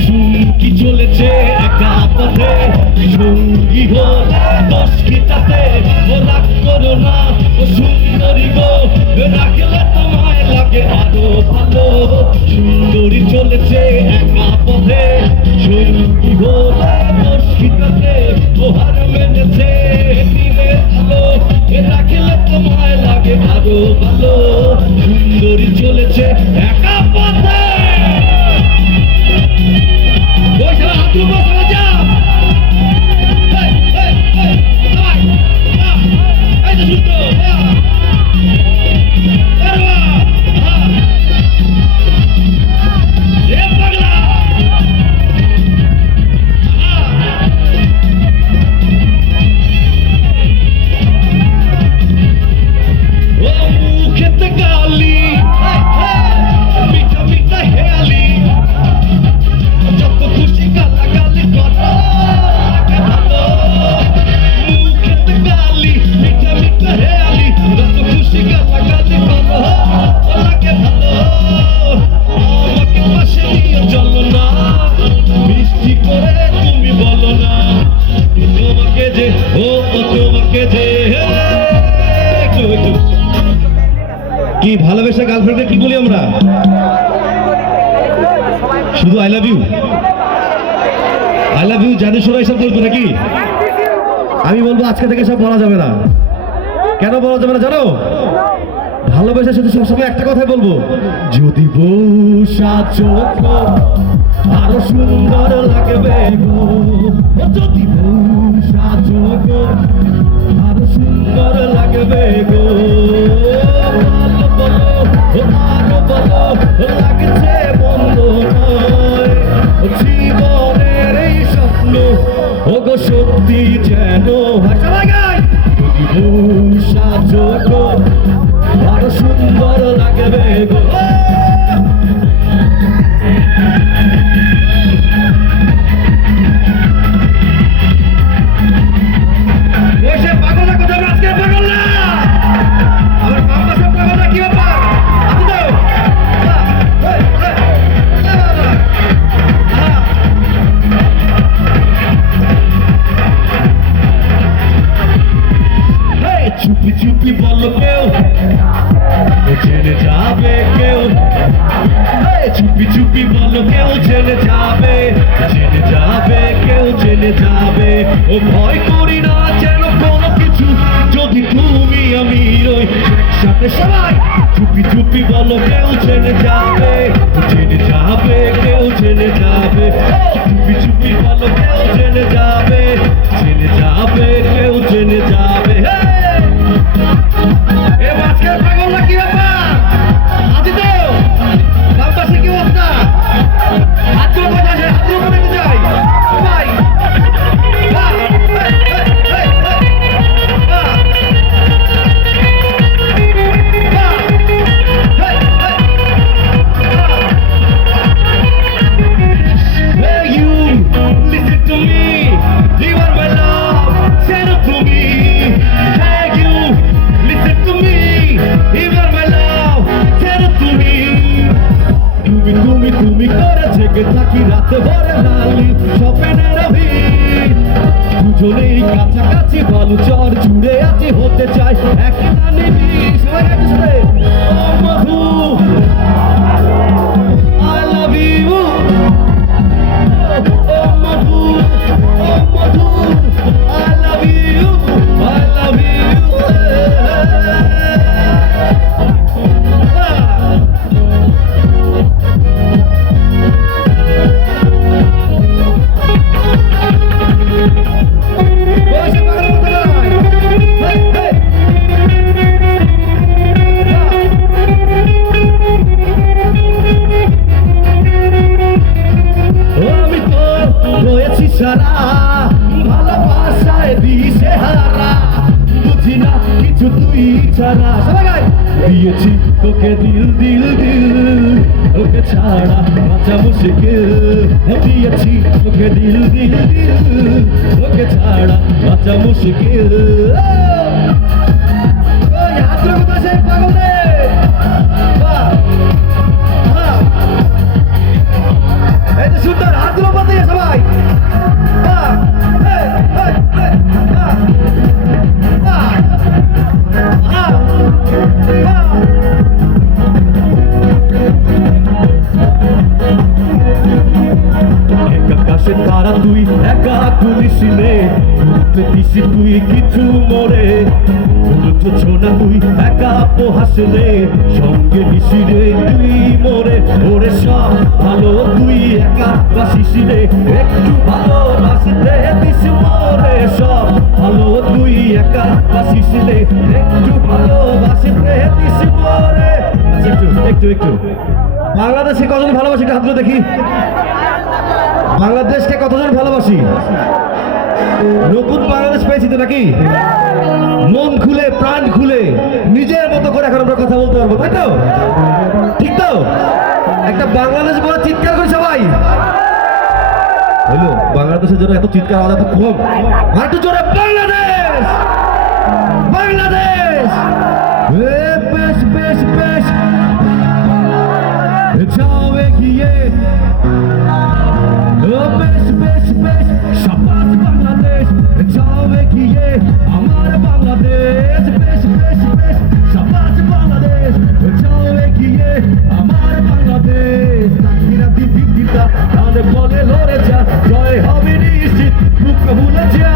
চুমকি চলেছে একা পথে সঙ্গী হো দশ খিতাতে ও রাগ করো না ও সুন্দরী গো রাখলে তোমায় লাগে আরো ভালো সুন্দরী চলেছে একা পথে সঙ্গী হো দশ খিতাতে ও হার মেনেছে দিনের আলো রাখলে তোমায় লাগে আরো ভালো সুন্দরী চলেছে একা পথে কি ভালোবেসে গার্লফ্রেন্ডকে কি বলি আমরা শুধু আই লাভ ইউ জানি শোনা এসব বলবো নাকি আমি বলবো আজকে থেকে সব বলা যাবে না কেন বলা যাবে না জানো ভালোবেসে শুধু সবসময় একটা কথাই বলবো যদি বউ সাজো আরো সুন্দর লাগবে গো যদি বউ সাজো আরো সুন্দর লাগবে গো আরো বলো লাগছে বন্ধ নয় জীবনের এই স্বপ্ন ও গো সত্যি যেন যদি বউ সাজো আরো সুন্দর লাগবে গো চুপি চুপি বলো কেউ জেনে যাবে কেউ চুপি চুপি বলো কেউ জেনে যাবে কেউ জেনে যাবে ও ভয় করি না যেন কোনো কিছু যদি তুমি আমি রই সাথে সবাই চুপি চুপি বলো কেউ জেনে যাবে কেউ জেনে যাবে চুপি চুপি বলো কেউ জেনে যাবে কেউ জেনে যাবে তুমি করে জেগে থাকি রাতে ভরে লালি স্বপ্নের দুজনেই কাছাকাছি বালু চর জুড়ে আছি হতে চাই একটা নিবিড় সবাই একসাথে ও মধু I love you O Madhu I love you সারা ভালোবাসায় দিশে হারা বুঝি না কিছু তুই ছাড়া সবাই দিয়েছি তোকে দিল ওকে ছাড়া বাঁচা মুশকিল দিয়েছি তোকে দিল ওকে ছাড়া বাঁচা মুশকিল পাগল রে এই সুন্দর পাশে তারা তুই একা তুলিস রে পেতিস তুই কিছু মরে বুঝছো না তুই একা পোহাস রে সঙ্গে নিসি রে তুই মরে ওরে সব ভালো তুই একা বাসিস রে একটু ভালোবাসতে দিস মরে সব ভালো তুই একা বাসিস রে একটু ভালোবাসতে দিস মরে আচ্ছা একটু বাংলাদেশকে কতজন ভালোবাসি একটা হাত তুলে দেখি বাংলাদেশকে কতজন ভালোবাসি নতুন বাংলাদেশ পেয়েছি তো নাকি মন খুলে প্রাণ খুলে নিজের মতো করে এখন আমরা কথা বলতে পারবো তাই তো ঠিক তো একটা বাংলাদেশ বলে চিৎকার করি সবাই হইলো বাংলাদেশের জন্য এত চিৎকার আওয়াজ এত কম আর একটু জোরে বাংলাদেশ বাংলাদেশ বেশ বেশ বেশ যাও এগিয়ে বেশ বেশ বেশ সাবাস বাংলাদেশ যাও এগিয়ে আমার বাংলাদেশ বেশ বেশ বেশ সাবাস বাংলাদেশ যাও এগিয়ে আমার বাংলাদেশ দিদিটা তাহলে বলে লড়ে যা জয় হবে নিশ্চিত বুক ভুলে যা